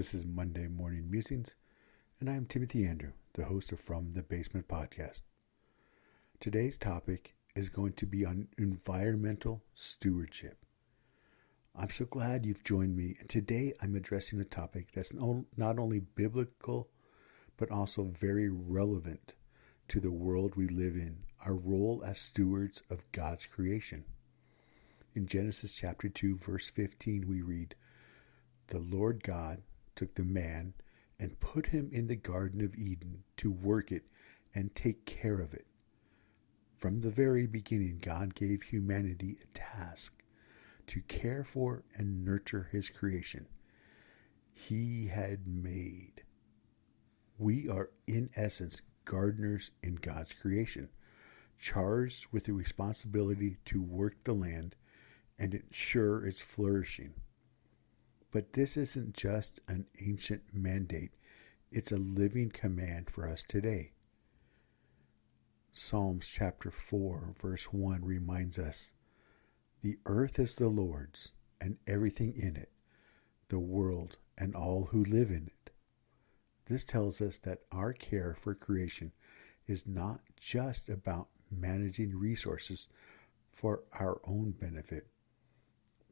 This is Monday Morning Musings, and I am Timothy Andrew, the host of From the Basement podcast. Today's topic is going to be on environmental stewardship. I'm so glad you've joined me, and today I'm addressing a topic that's not only biblical, but also very relevant to the world we live in, our role as stewards of God's creation. In Genesis chapter 2, verse 15, we read, "The Lord God took the man and put him in the Garden of Eden to work it and take care of it." From the very beginning, God gave humanity a task to care for and nurture his creation he had made. We are, in essence, gardeners in God's creation, charged with the responsibility to work the land and ensure its flourishing. But this isn't just an ancient mandate, it's a living command for us today. Psalms chapter 4, verse 1 reminds us, "The earth is the Lord's, and everything in it, the world and all who live in it." This tells us that our care for creation is not just about managing resources for our own benefit,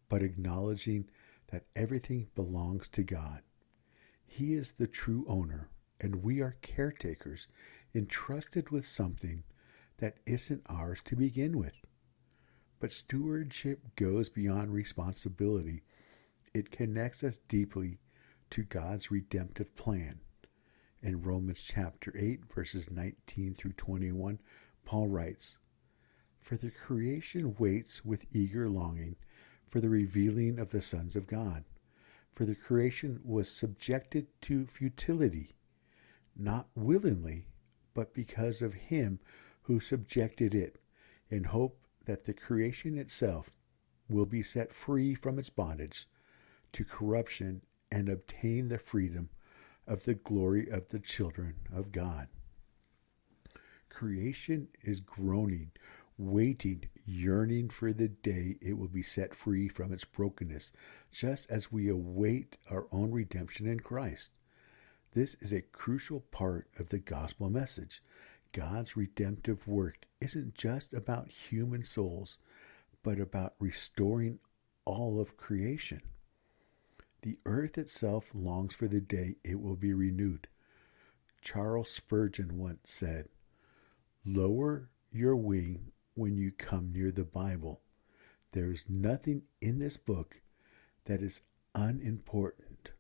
but acknowledging that everything belongs to God. He is the true owner, and we are caretakers entrusted with something that isn't ours to begin with. But stewardship goes beyond responsibility. It connects us deeply to God's redemptive plan. In Romans chapter 8, verses 19 through 21, Paul writes, "For the creation waits with eager longing for the revealing of the sons of God. For the creation was subjected to futility, not willingly, but because of him who subjected it, in hope that the creation itself will be set free from its bondage to corruption and obtain the freedom of the glory of the children of God." Creation is groaning, waiting, yearning for the day it will be set free from its brokenness, just as we await our own redemption in Christ. This is a crucial part of the gospel message. God's redemptive work isn't just about human souls, but about restoring all of creation. The earth itself longs for the day it will be renewed. Charles Spurgeon once said, "Lower your wing when you come near the Bible. There is nothing in this book that is unimportant.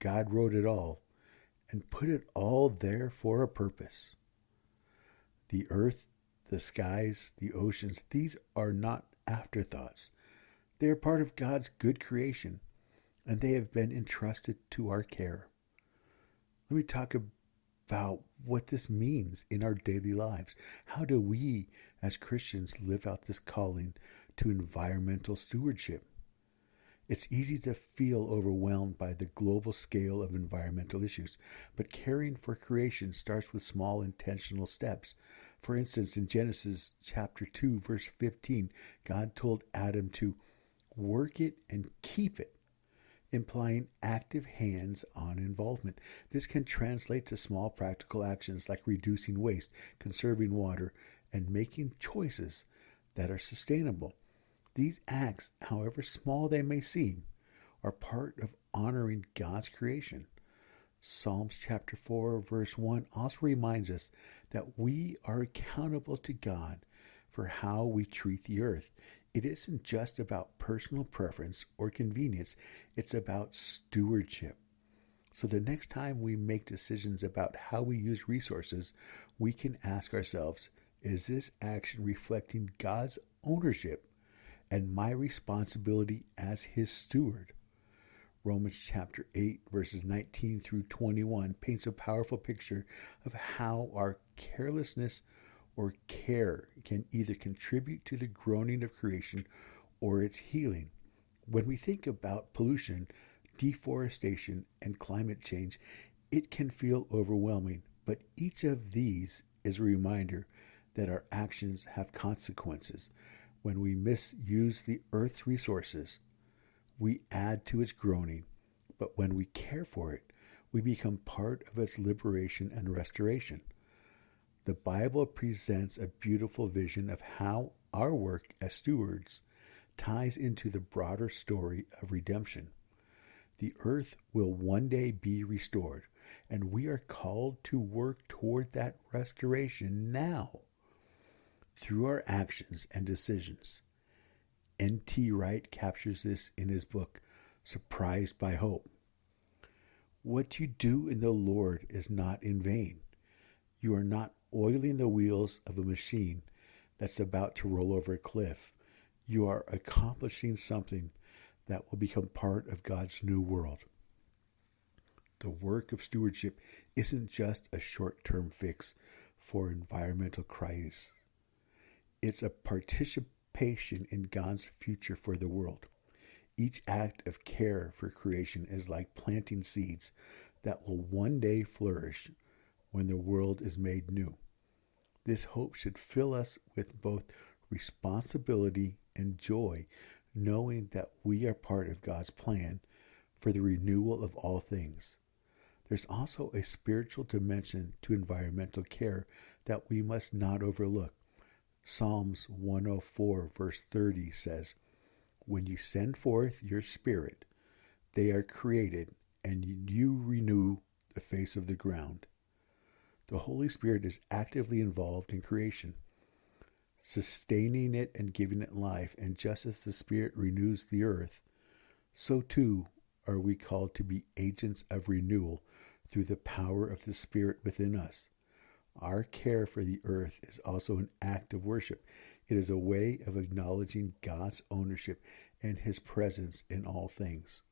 God wrote it all and put it all there for a purpose." The earth, the skies, the oceans, these are not afterthoughts. They are part of God's good creation, and they have been entrusted to our care. Let me talk about what this means in our daily lives. How do we as Christians live out this calling to environmental stewardship? It's easy to feel overwhelmed by the global scale of environmental issues, but caring for creation starts with small intentional steps. For instance, in Genesis chapter 2, verse 15, God told Adam to work it and keep it, implying active hands-on involvement. This can translate to small practical actions like reducing waste, conserving water, and making choices that are sustainable. These acts, however small they may seem, are part of honoring God's creation. Psalms chapter 4, verse 1 also reminds us that we are accountable to God for how we treat the earth. It isn't just about personal preference or convenience, it's about stewardship. So the next time we make decisions about how we use resources, we can ask ourselves, is this action reflecting God's ownership and my responsibility as his steward? Romans chapter 8, verses 19 through 21 paints a powerful picture of how our carelessness or care can either contribute to the groaning of creation or its healing. When we think about pollution, deforestation, and climate change, it can feel overwhelming, but each of these is a reminder that our actions have consequences. When we misuse the earth's resources, we add to its groaning, but when we care for it, we become part of its liberation and restoration. The Bible presents a beautiful vision of how our work as stewards ties into the broader story of redemption. The earth will one day be restored, and we are called to work toward that restoration now through our actions and decisions. N.T. Wright captures this in his book, Surprised by Hope. What you do in the Lord is not in vain. You are not oiling the wheels of a machine that's about to roll over a cliff. You are accomplishing something that will become part of God's new world. The work of stewardship isn't just a short-term fix for environmental crises. It's a participation in God's future for the world. Each act of care for creation is like planting seeds that will one day flourish when the world is made new. This hope should fill us with both responsibility and joy, knowing that we are part of God's plan for the renewal of all things. There's also a spiritual dimension to environmental care that we must not overlook. Psalms 104 verse 30 says, "When you send forth your spirit, they are created, and you renew the face of the ground." The Holy Spirit is actively involved in creation, sustaining it and giving it life. And just as the Spirit renews the earth, so too are we called to be agents of renewal through the power of the Spirit within us. Our care for the earth is also an act of worship. It is a way of acknowledging God's ownership and His presence in all things.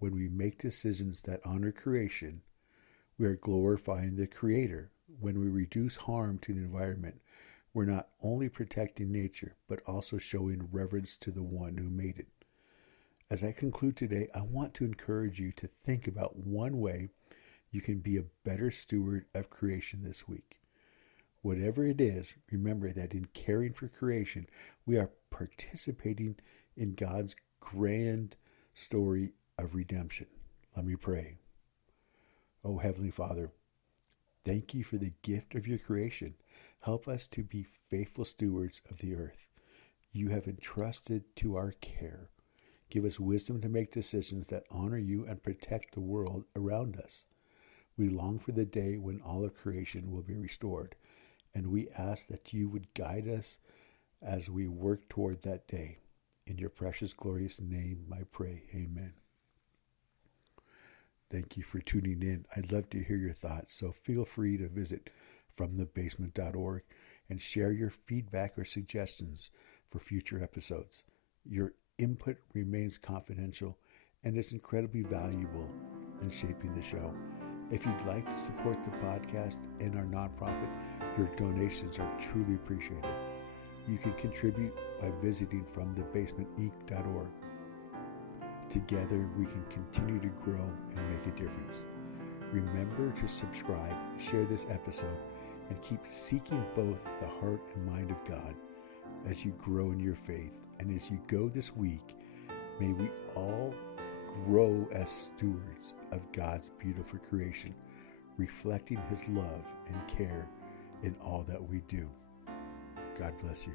When we make decisions that honor creation, we are glorifying the Creator. When we reduce harm to the environment, we're not only protecting nature, but also showing reverence to the one who made it. As I conclude today, I want to encourage you to think about one way you can be a better steward of creation this week. Whatever it is, remember that in caring for creation, we are participating in God's grand story of redemption. Let me pray. Oh, Heavenly Father, thank you for the gift of your creation. Help us to be faithful stewards of the earth you have entrusted to our care. Give us wisdom to make decisions that honor you and protect the world around us. We long for the day when all of creation will be restored, and we ask that you would guide us as we work toward that day. In your precious, glorious name, I pray. Amen. Thank you for tuning in. I'd love to hear your thoughts, so feel free to visit fromthebasement.org and share your feedback or suggestions for future episodes. Your input remains confidential and is incredibly valuable in shaping the show. If you'd like to support the podcast and our nonprofit, your donations are truly appreciated. You can contribute by visiting fromthebasementinc.org. Together, we can continue to grow and make a difference. Remember to subscribe, share this episode, and keep seeking both the heart and mind of God as you grow in your faith. And as you go this week, may we all grow as stewards of God's beautiful creation, reflecting His love and care in all that we do. God bless you.